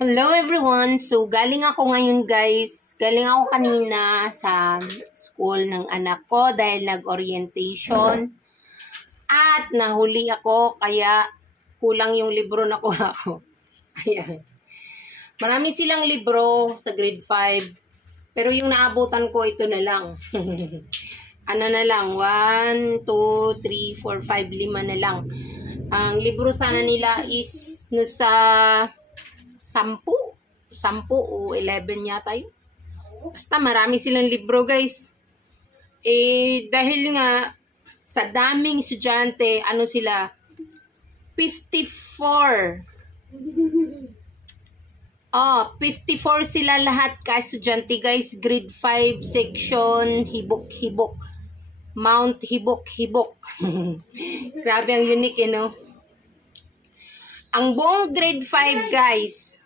Hello everyone! So, galing ako ngayon guys. Galing ako kanina sa school ng anak ko dahil nag-orientation. At nahuli ako kaya kulang yung libro na kuha ko. Ayan. Marami silang libro sa grade 5. Pero yung naabutan ko ito na lang. Ano na lang? 1, 2, 3, 4, 5, 5 na lang. Ang libro sana nila is nasa 10 o 11 yata yun. Basta marami silang libro guys. Dahil nga sa daming estudyante, ano sila? 54. 54 sila lahat ka estudyante guys. Grade 5 section, hibok-hibok. Mount Hibok-Hibok. Grabe ang unique, no? Ang buong grade 5 guys,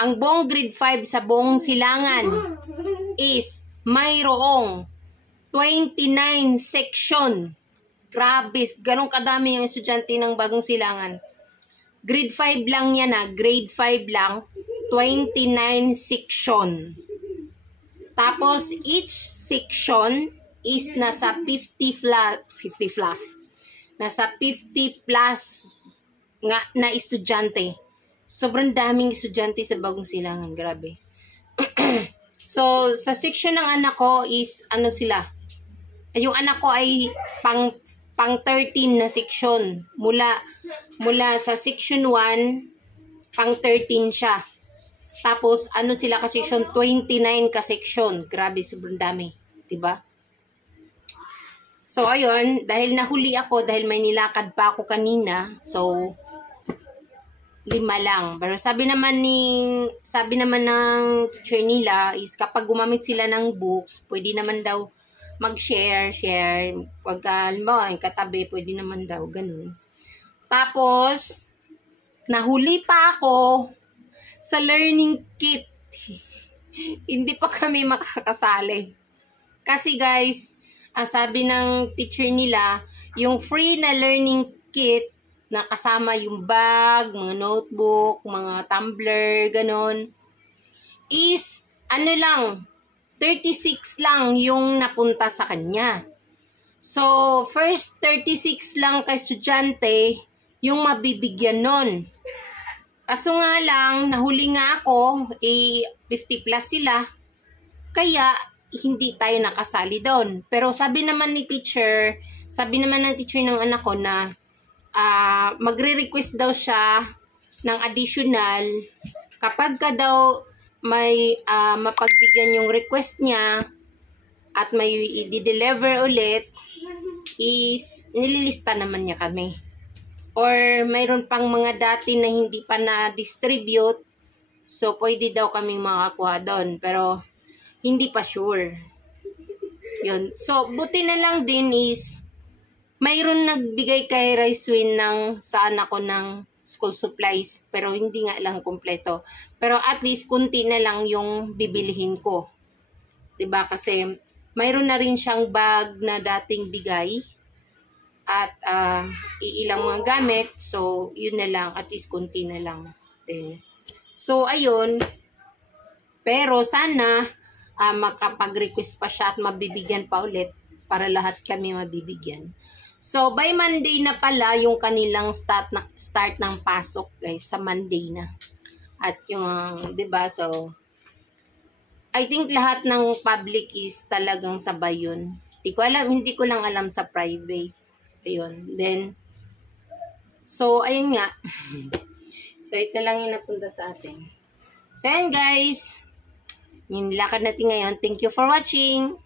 ang buong grade 5 sa buong Silangan is mayroong 29 section. Grabe, ganun kadami yung estudyante ng bagong Silangan. Grade 5 lang yan grade 5 lang, 29 section. Tapos each section is nasa 50 plus. Nasa 50 plus nga na estudyante. Sobrang daming estudyante sa bagong Silangan. Grabe. So, sa section ng anak ko is, ano sila? Yung anak ko ay pang 13 na section. Mula sa section 1, pang 13 siya. Tapos, ano sila ka section? 29 ka section. Grabe, sobrang dami. Diba? So, ayun. Dahil nahuli ako, dahil may nilakad pa ako kanina. So, 5 lang. Pero sabi naman ng teacher nila is kapag gumamit sila ng books, pwede naman daw mag-share. Pag halimbawa, yung katabi, pwede naman daw. Ganun. Tapos, nahuli pa ako sa learning kit. Hindi pa kami makakasali. Kasi guys, ang sabi ng teacher nila, yung free na learning kit, na kasama yung bag, mga notebook, mga tumbler, ganon, is, ano lang, 36 lang yung napunta sa kanya. So, first 36 lang ka estudyante yung mabibigyan nun. Kaso nga lang, nahuli nga ako, 50 plus sila, kaya hindi tayo nakasali doon. Pero sabi naman ng teacher ng anak ko na, magre-request daw siya ng additional kapag ka daw may mapagbigyan yung request niya at may i-deliver ulit is nililista naman niya kami. Or mayroon pang mga dati na hindi pa na-distribute, so pwede daw kaming makakuha doon, pero hindi pa sure. Yun. So buti na lang din is mayroon nagbigay kay Ricewin sa anak ko ng school supplies, pero hindi nga lang kompleto. Pero at least kunti na lang yung bibilihin ko. 'Di ba? Kasi mayroon na rin siyang bag na dating bigay at iilang mga gamit. So, yun na lang, at least kunti na lang. So, ayun. Pero sana makapag-request pa siya at mabibigyan pa ulit para lahat kami mabibigyan. So, by Monday na pala yung kanilang start ng pasok, guys. Sa Monday na. At yung, diba, so, I think lahat ng public is talagang sabay yun. Hindi ko lang alam sa private. Ayun. Then, so, ayun nga. So, ito lang yung napunta sa atin. So, ayan, guys. Yung lakad natin ngayon. Thank you for watching.